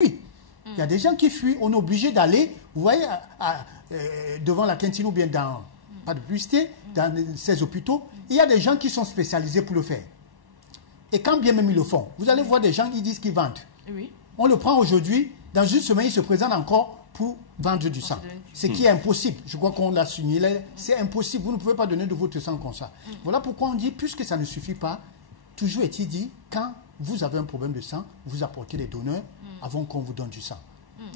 Il y a des gens qui fuient. On est obligé d'aller, vous voyez, devant la cantine ou bien dans, pas de publicité, dans ces hôpitaux. Il y a des gens qui sont spécialisés pour le faire. Et quand bien même ils le font, vous allez voir des gens qui disent qu'ils vendent. Oui. On le prend aujourd'hui, dans une semaine, il se présente encore pour vendre du sang. Ce qui est impossible. Je crois qu'on l'a souligné. C'est impossible. Vous ne pouvez pas donner de votre sang comme ça. Voilà pourquoi on dit, puisque ça ne suffit pas, toujours est-il dit, quand vous avez un problème de sang, vous apportez des donneurs avant qu'on vous donne du sang.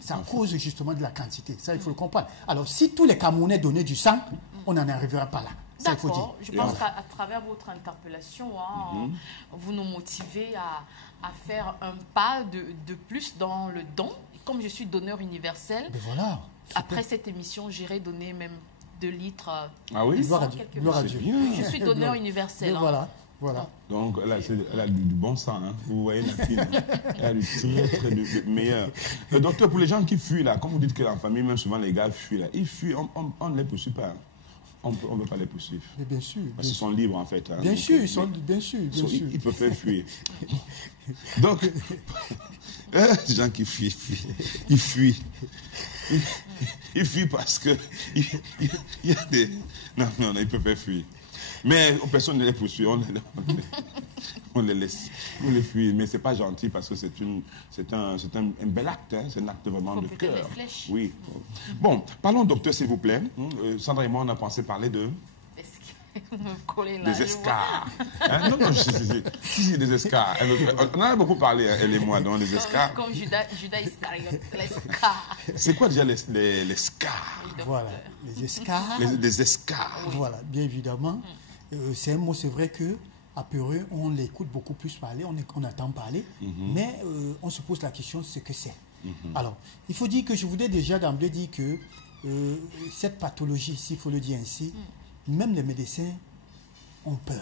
C'est à cause justement de la quantité. Ça, il faut le comprendre. Alors, si tous les Camerounais donnaient du sang, on n'en arrivera pas là. D'accord. Je pense qu'à travers votre interpellation, vous nous motivez à faire un pas de plus dans le don. Comme je suis donneur universel, voilà, après cette émission, j'irai donner même 2 litres. Ah oui, gloire à Dieu. Je suis donneur universel. Voilà. Donc, elle a du bon sang. Hein. Vous voyez la fille. Elle a du très meilleur. Docteur, pour les gens qui fuient là, comme vous dites que la famille, même souvent les gars fuient là, ils fuient, on ne les poursuit pas. On ne veut pas les poursuivre. Mais bien sûr. Parce qu'ils sont libres en fait. Hein. Bien sûr, bien sûr. Ils peuvent faire fuir. Donc, les gens qui fuient, ils fuient. Ils fuient parce que il y a des... Non, ils peuvent faire fuir. Mais personne ne les poursuit, on les laisse, on les fuit. Mais c'est pas gentil parce que c'est un bel acte, hein, c'est un acte vraiment de cœur. Oui. Bon, parlons docteur s'il vous plaît. Sandra et moi on a pensé parler de... Des escarres. Hein? Non, si, des escarres. On en a beaucoup parlé, elle et moi, donc les escarres. Comme Judas Iscariote, l'escarre. C'est quoi déjà les escarres? Voilà, les escarres. Les escarres. Voilà, bien évidemment. C'est un mot, c'est vrai que à Peureux, on l'écoute beaucoup plus parler, on entend parler, mais on se pose la question ce que c'est. Alors, il faut dire que je voudrais déjà d'emblée dire que cette pathologie, s'il faut le dire ainsi, même les médecins ont peur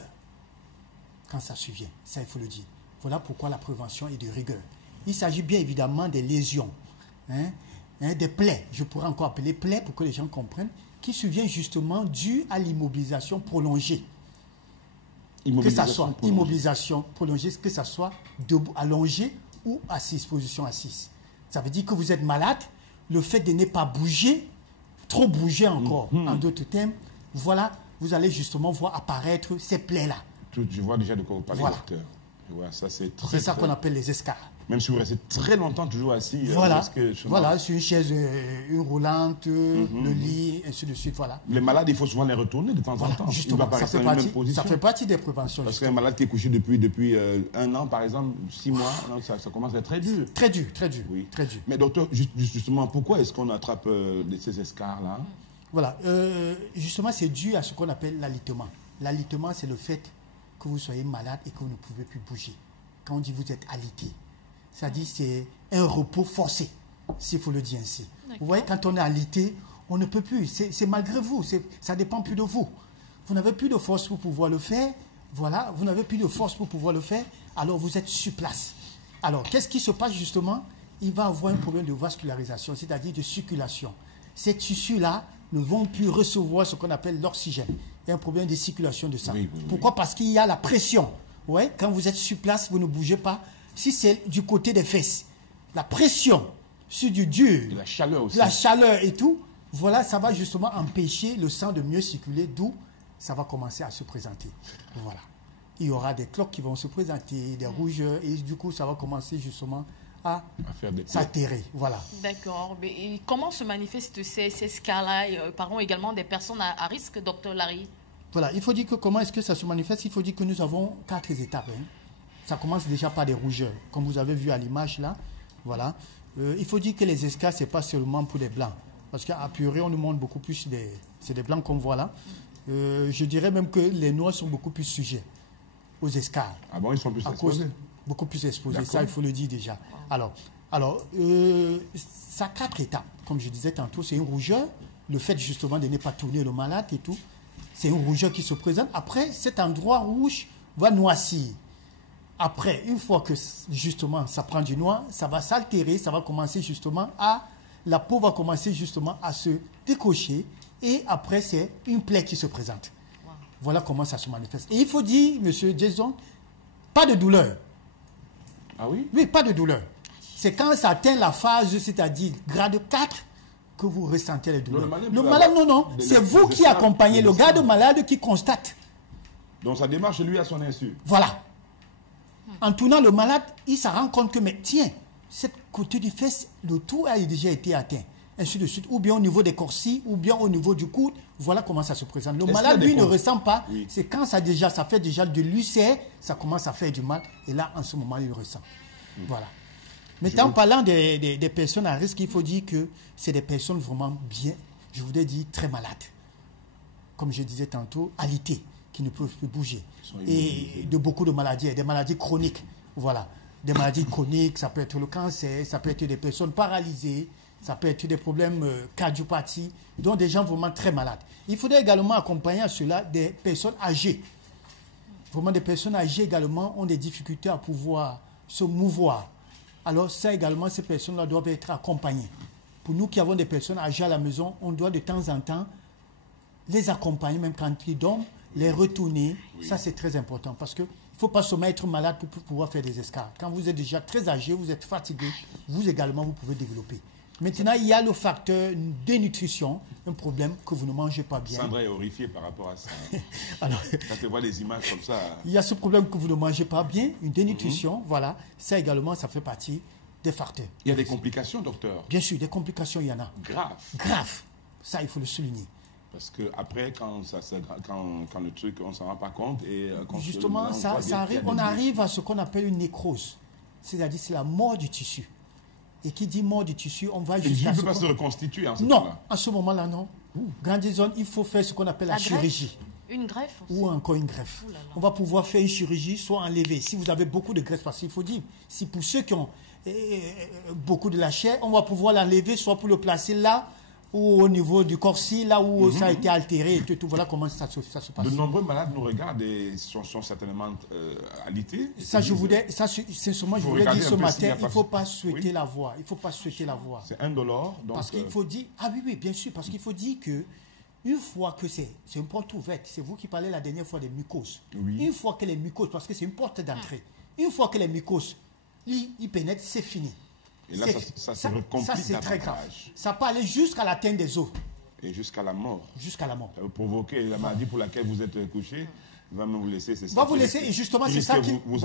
quand ça survient. Ça, il faut le dire. Voilà pourquoi la prévention est de rigueur. Il s'agit bien évidemment des lésions, des plaies, je pourrais encore appeler plaies pour que les gens comprennent, qui surviennent justement dû à l'immobilisation prolongée. Que ça soit immobilisation prolongée, que ça soit debout, allongé ou assise, position assise. Ça veut dire que vous êtes malade, le fait de ne pas bouger, trop bouger encore, en d'autres termes, voilà, vous allez justement voir apparaître ces plaies-là. Je vois déjà de quoi vous parlez, docteur. Voilà, ça c'est ça qu'on appelle les escarres. Même si vous restez très longtemps toujours assis. Voilà, voilà, sur une chaise, une roulante, le lit, ainsi de suite, voilà. Les malades, il faut souvent les retourner de temps en temps. Justement, ça fait partie des préventions. Parce qu'un malade qui est couché depuis 1 an, par exemple, 6 mois, ça commence à être très dur. Très dur. Oui. Très dur. Mais docteur, justement, pourquoi est-ce qu'on attrape ces escarres-là? Voilà, justement, c'est dû à ce qu'on appelle l'alitement. L'alitement, c'est le fait que vous soyez malade et que vous ne pouvez plus bouger. Quand on dit vous êtes alité, c'est-à-dire c'est un repos forcé, s'il faut le dire ainsi. Vous voyez, quand on est alité, on ne peut plus. C'est malgré vous, ça ne dépend plus de vous. Vous n'avez plus de force pour pouvoir le faire. Voilà, vous n'avez plus de force pour pouvoir le faire, alors vous êtes sur place. Alors, qu'est-ce qui se passe justement? Il va avoir un problème de vascularisation, c'est-à-dire de circulation. Ces tissus-là ne vont plus recevoir ce qu'on appelle l'oxygène. Il y a un problème de circulation de sang. Pourquoi? Parce qu'il y a la pression. Ouais, quand vous êtes sur place, vous ne bougez pas. Si c'est du côté des fesses, la pression sur du dur, et la chaleur aussi. La chaleur et tout, voilà, ça va justement empêcher le sang de mieux circuler, d'où ça va commencer à se présenter. Voilà. Il y aura des cloques qui vont se présenter, des rougeurs, et du coup, ça va commencer justement à s'altérer. Voilà. D'accord. Et comment se manifestent ces escarres-là? Parlons également des personnes à risque, docteur Larry. Voilà, il faut dire que comment est-ce que ça se manifeste? Il faut dire que nous avons 4 étapes. Ça commence déjà par des rougeurs, comme vous avez vu à l'image là. Voilà. Il faut dire que les escarres, ce n'est pas seulement pour les blancs. Parce qu'à Purée, on nous montre beaucoup plus c'est des blancs qu'on voit là. Je dirais même que les noirs sont beaucoup plus sujets aux escarres. Ah bon, ils sont plus exposés? Beaucoup plus exposés, ça il faut le dire déjà. Alors ça a 4 étapes. Comme je disais tantôt, c'est une rougeur, le fait justement de ne pas tourner le malade et tout. C'est une rougeur qui se présente. Après, cet endroit rouge va noircir. Après, une fois que justement ça prend du noir, ça va s'altérer, ça va commencer justement la peau va commencer justement à se décocher et après c'est une plaie qui se présente. Wow. Voilà comment ça se manifeste. Et il faut dire, monsieur Jason, pas de douleur. Ah oui? Oui, pas de douleur. C'est quand ça atteint la phase, c'est-à-dire grade 4, que vous ressentez les douleurs. Le malade, non. C'est vous qui accompagnez le garde malade qui constate. Donc ça démarche lui à son insu. Voilà. En tournant le malade, il se rend compte que, mais tiens, cette côté du fesse, le tout a déjà été atteint. Ainsi de suite. Ou bien au niveau des coursiers, ou bien au niveau du coude. Voilà comment ça se présente. Le malade, lui, ne ressent pas. Oui. C'est quand ça fait déjà de l'ulcère, ça commence à faire du mal. Et là, en ce moment, il le ressent. Voilà. Maintenant, en parlant des personnes à risque, il faut dire que c'est des personnes vraiment bien, je voudrais dire très malades. Comme je disais tantôt, alitées, qui ne peuvent plus bouger. Et de beaucoup de maladies, des maladies chroniques. Voilà. Des maladies chroniques, ça peut être le cancer, ça peut être des personnes paralysées, ça peut être des problèmes cardiopathie, donc des gens vraiment très malades. Il faudrait également accompagner à cela des personnes âgées. Vraiment, des personnes âgées également ont des difficultés à pouvoir se mouvoir. Alors ça également, ces personnes-là doivent être accompagnées. Pour nous qui avons des personnes âgées à la maison, on doit de temps en temps les accompagner, même quand ils dorment, les retourner. Oui. Ça, c'est très important parce qu'il ne faut pas seulement être malade pour pouvoir faire des escarres. Quand vous êtes déjà très âgé, vous êtes fatigué, vous également, vous pouvez développer. Maintenant, il y a le facteur dénutrition, un problème que vous ne mangez pas bien. Sandra est horrifiée par rapport à ça. Alors, quand tu vois les images comme ça... Il y a ce problème que vous ne mangez pas bien, une dénutrition, voilà. Ça également, ça fait partie des facteurs. Il y a des complications, docteur? Bien sûr, des complications, il y en a. Grave. Ça, il faut le souligner. Parce qu'après, quand le truc, on ne s'en rend pas compte... Et justement, ça arrive, on arrive à ce qu'on appelle une nécrose. C'est-à-dire, c'est la mort du tissu. Et qui dit mort du tissu, on va jusqu'à... Il ne peut pas se reconstituer en ce moment-là. Non, à ce moment-là, non. Grande zone, il faut faire ce qu'on appelle la chirurgie. Une greffe aussi. Ou encore une greffe. On va pouvoir faire une chirurgie, soit enlever. Si vous avez beaucoup de graisse, parce qu'il faut dire, si pour ceux qui ont beaucoup de la chair, on va pouvoir l'enlever, soit pour le placer là, ou au niveau du corset, là où ça a été altéré et tout. Voilà comment ça se passe. De nombreux malades nous regardent et sont certainement alités. Ça, je voulais dire ce matin, il ne faut pas souhaiter la voir. Il ne faut pas souhaiter la voir. C'est indolore. Donc parce qu'il faut dire, oui, bien sûr, parce qu'il faut dire que une fois que c'est une porte ouverte, c'est vous qui parlez la dernière fois des mucoses. Oui. Une fois que les mucoses, parce que c'est une porte d'entrée, une fois que les mucoses, ils pénètrent, c'est fini. Et là, ça se complique. Ça, c'est très grave. Ça peut aller jusqu'à l'atteinte des os. Et jusqu'à la mort. Jusqu'à la mort. Ça va provoquer la maladie pour laquelle vous êtes couché. Va me vous laisser. Va vous laisser, et justement, c'est ça qui... vous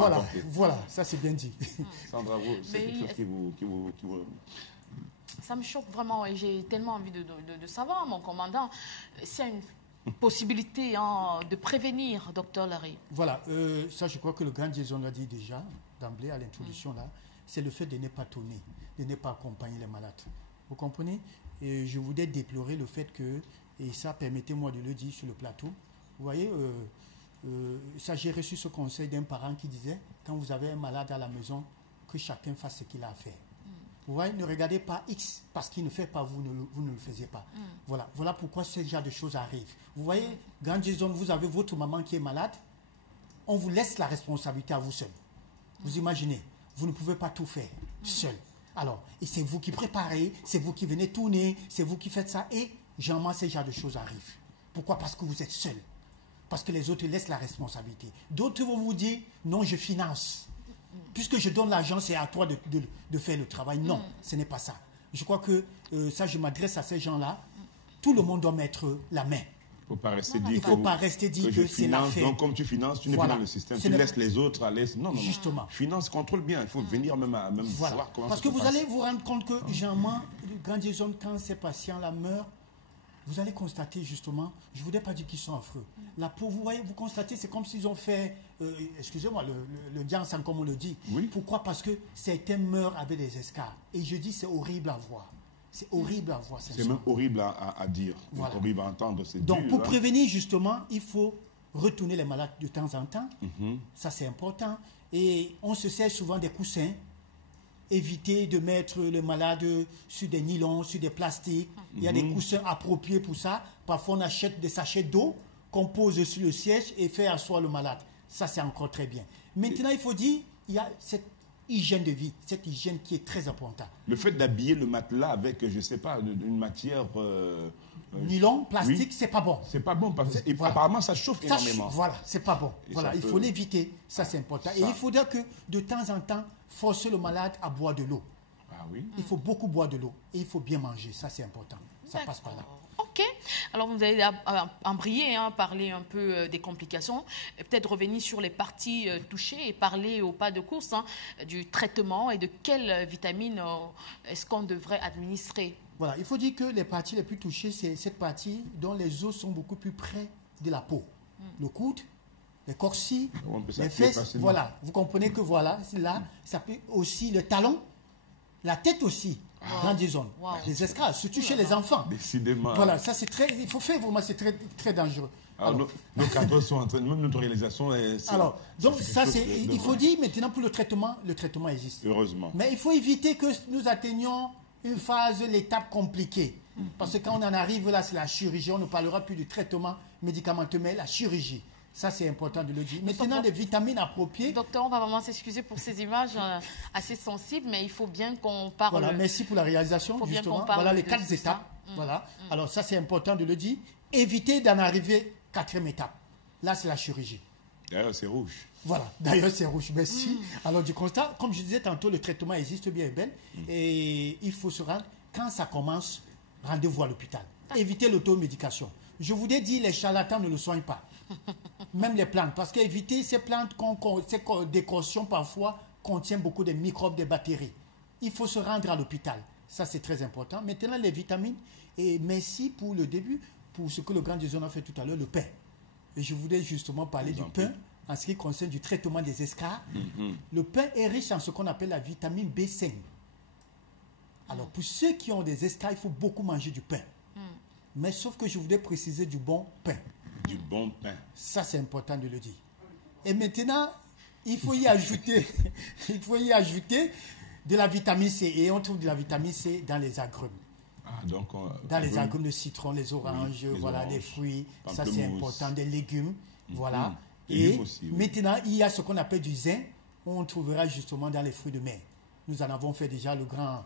voilà, ça c'est bien dit. Sandra, c'est quelque chose qui vous... Ça me choque vraiment et j'ai tellement envie de savoir, mon commandant, s'il y a une possibilité de prévenir, docteur Larry. Voilà, ça je crois que le grand Jason l'a dit déjà, d'emblée à l'introduction là, c'est le fait de ne pas tourner, de ne pas accompagner les malades. Vous comprenez? Et je voudrais déplorer le fait que, et ça permettez-moi de le dire sur le plateau, vous voyez, ça j'ai reçu ce conseil d'un parent qui disait, quand vous avez un malade à la maison, que chacun fasse ce qu'il a à faire. Vous voyez, ne regardez pas X parce qu'il ne fait pas, vous ne le faisiez pas. Voilà pourquoi ce genre de choses arrivent. Vous voyez, grand Jason, vous avez votre maman qui est malade, on vous laisse la responsabilité à vous seul. Vous imaginez, vous ne pouvez pas tout faire seul. Alors, et c'est vous qui préparez, c'est vous qui venez tourner, c'est vous qui faites ça, et généralement, ce genre de choses arrivent. Pourquoi? Parce que vous êtes seul. Parce que les autres laissent la responsabilité. D'autres vont vous dire, non, je finance. Puisque je donne l'argent, c'est à toi de faire le travail. Non, ce n'est pas ça. Je crois que ça, je m'adresse à ces gens-là. Tout le monde doit mettre la main. Il ne faut pas rester dire que c'est l'affaire. Donc, comme tu finances, tu n'es pas dans le système. Tu laisses les autres aller. Non. Justement. Finance, contrôle bien. Il faut venir même voir comment parce que vous allez vous rendre compte que, généralement, grand Jason, quand ces patients-là meurent, vous allez constater justement, je ne voudrais pas dire qu'ils sont affreux. La peau, vous voyez, vous constatez, c'est comme s'ils ont fait, excusez-moi, le diansan comme on le dit. Oui. Pourquoi? Parce que certains meurent avec des escarres. Et je dis, c'est horrible à voir. C'est horrible à voir. C'est même horrible à dire. Voilà. C'est horrible à entendre. Donc, pour prévenir justement, il faut retourner les malades de temps en temps. Ça, c'est important. Et on se sert souvent des coussins. Éviter de mettre le malade sur des nylons, sur des plastiques. Il y a des coussins appropriés pour ça. Parfois, on achète des sachets d'eau qu'on pose sur le siège et fait asseoir le malade. Ça, c'est encore très bien. Maintenant, il faut dire, il y a cette hygiène de vie, cette hygiène qui est très importante. Le fait d'habiller le matelas avec, je ne sais pas, une matière... nylon, plastique, c'est pas bon. C'est pas bon parce que apparemment ça chauffe énormément. Voilà, c'est pas bon. Voilà, il faut l'éviter. Ça, c'est important. Et il faudrait que de temps en temps, forcer le malade à boire de l'eau. oui. Il faut beaucoup boire de l'eau et il faut bien manger. Ça, c'est important. Ça passe par là. Ok. Alors, vous avez embrayé, parler un peu des complications, peut-être revenir sur les parties touchées et parler au pas de course du traitement et de quelles vitamines est-ce qu'on devrait administrer. Voilà, il faut dire que les parties les plus touchées, c'est cette partie dont les os sont beaucoup plus près de la peau. Le coude, les coxilles, les fesses, facilement. Voilà. Vous comprenez que voilà, là, ça peut aussi le talon, la tête aussi, dans des zones. Les escales, surtout chez les enfants. Décidément. Voilà, ça c'est très, il faut faire vraiment, c'est très, très dangereux. Alors, nos cadres sont en train de, même notre réalisation alors, donc ça c'est, il faut dire maintenant pour le traitement existe. Heureusement. Mais il faut éviter que nous atteignions une phase, l'étape compliquée. Parce que quand on en arrive là, c'est la chirurgie, on ne parlera plus du traitement médicamenteux, mais la chirurgie. Ça, c'est important de le dire. Maintenant, des vitamines appropriées. Docteur, on va vraiment s'excuser pour ces images assez sensibles, mais il faut bien qu'on parle. Voilà, merci pour la réalisation, justement. Voilà les 4 étapes. Voilà. Alors, ça, c'est important de le dire. Éviter d'en arriver 4e étape. Là, c'est la chirurgie. D'ailleurs, c'est rouge. Voilà, d'ailleurs, c'est rouge. Merci. Alors, du constat, comme je disais tantôt, le traitement existe bien et bien. Et il faut se rendre, quand ça commence, rendez-vous à l'hôpital. Évitez l'automédication. Je vous ai dit, les charlatans ne le soignent pas. Même les plantes. Parce qu'éviter ces plantes, ces décoctions parfois contiennent beaucoup de microbes, de bactéries. Il faut se rendre à l'hôpital. Ça, c'est très important. Maintenant, les vitamines. Et merci pour le début, pour ce que le grand Jason a fait tout à l'heure, le pain. Et je voulais justement parler du pain en ce qui concerne du traitement des escarres. Le pain est riche en ce qu'on appelle la vitamine B5. Alors, pour ceux qui ont des escarres, il faut beaucoup manger du pain. Mais sauf que je voudrais préciser du bon pain. Du bon pain. Ça, c'est important de le dire. Et maintenant, il faut y ajouter, de la vitamine C. Et on trouve de la vitamine C dans les agrumes. Donc, dans les agrumes, le citron, les oranges, les fruits. Ça, c'est important. Des légumes. Voilà. Et aussi, maintenant, il y a ce qu'on appelle du zinc. On trouvera justement dans les fruits de mer. Nous en avons fait déjà, le grand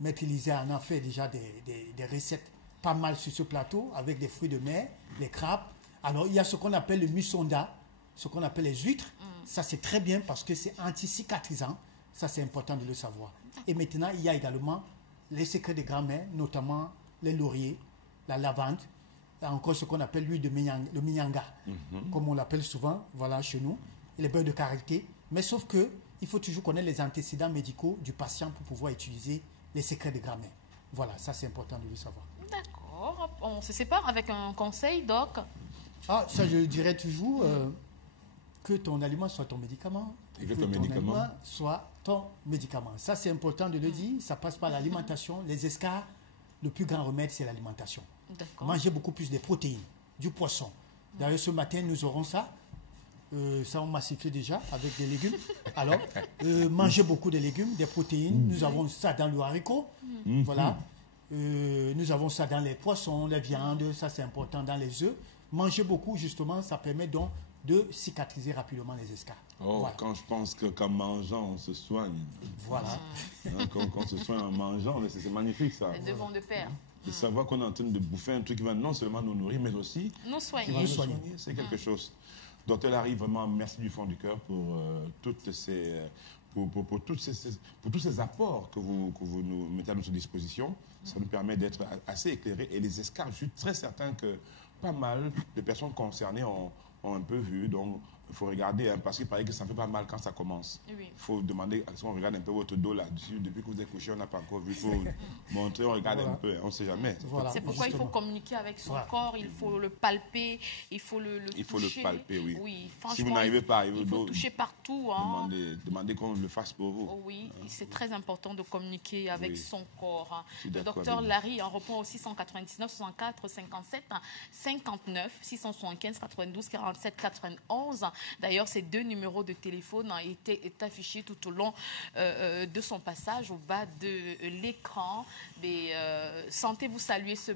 maître Élisée en a fait déjà des recettes pas mal sur ce plateau avec des fruits de mer, les crabes. Alors, il y a ce qu'on appelle le musonda, ce qu'on appelle les huîtres. Ça, c'est très bien parce que c'est anti-cicatrisant. Ça, c'est important de le savoir. Et maintenant, il y a également les secrets de grand-mère, notamment les lauriers, la lavande, encore ce qu'on appelle l'huile de le minyanga, comme on l'appelle souvent, voilà, chez nous, et les beurres de karité. Mais sauf que il faut toujours connaître les antécédents médicaux du patient pour pouvoir utiliser les secrets de grand-mère. Voilà, ça, c'est important de le savoir. D'accord. On se sépare avec un conseil, Doc? Ah, ça, je dirais toujours que ton aliment soit ton médicament. Et que ton médicament aliment soit ton médicament. Ça, c'est important de le dire. Ça passe par l'alimentation. Les escarres, le plus grand remède, c'est l'alimentation. Manger beaucoup plus de protéines, du poisson. D'ailleurs, ce matin, nous aurons ça. Ça, on m'a sifflé déjà avec des légumes. Alors, manger beaucoup de légumes, des protéines. Nous avons ça dans le haricot. Voilà. Nous avons ça dans les poissons, les viandes. Ça, c'est important dans les œufs. Manger beaucoup, justement, ça permet donc de cicatriser rapidement les escarres. Voilà. Quand je pense qu'en mangeant, on se soigne. Voilà. Quand on se soigne en mangeant, c'est magnifique, ça. Les deux vont de pair. De savoir qu'on est en train de bouffer un truc qui va non seulement nous nourrir, mais aussi nous soigner. C'est quelque chose. Docteur Larry, vraiment, merci du fond du cœur pour toutes ces... Pour tous ces apports que vous nous mettez à notre disposition. Ça nous permet d'être assez éclairés. Et les escarres, je suis très certain que pas mal de personnes concernées ont un peu vu. Donc, il faut regarder, parce qu'il paraît que ça fait pas mal quand ça commence. Il faut demander, si on regarde un peu votre dos là-dessus, depuis que vous êtes couché, on n'a pas encore vu. Il faut montrer, on regarde un peu, on ne sait jamais. C'est pourquoi il faut communiquer avec son corps, il faut le palper, il faut le toucher. Il faut le palper, oui. Franchement, si vous n'arrivez pas, il faut toucher partout. Demandez qu'on le fasse pour vous. Oui, c'est très important de communiquer avec son corps. Le docteur Larry en reprend aussi 199 64 57 59 675 92 47 91. D'ailleurs, ces deux numéros de téléphone étaient affichés tout au long de son passage au bas de l'écran. Sentez-vous saluer ce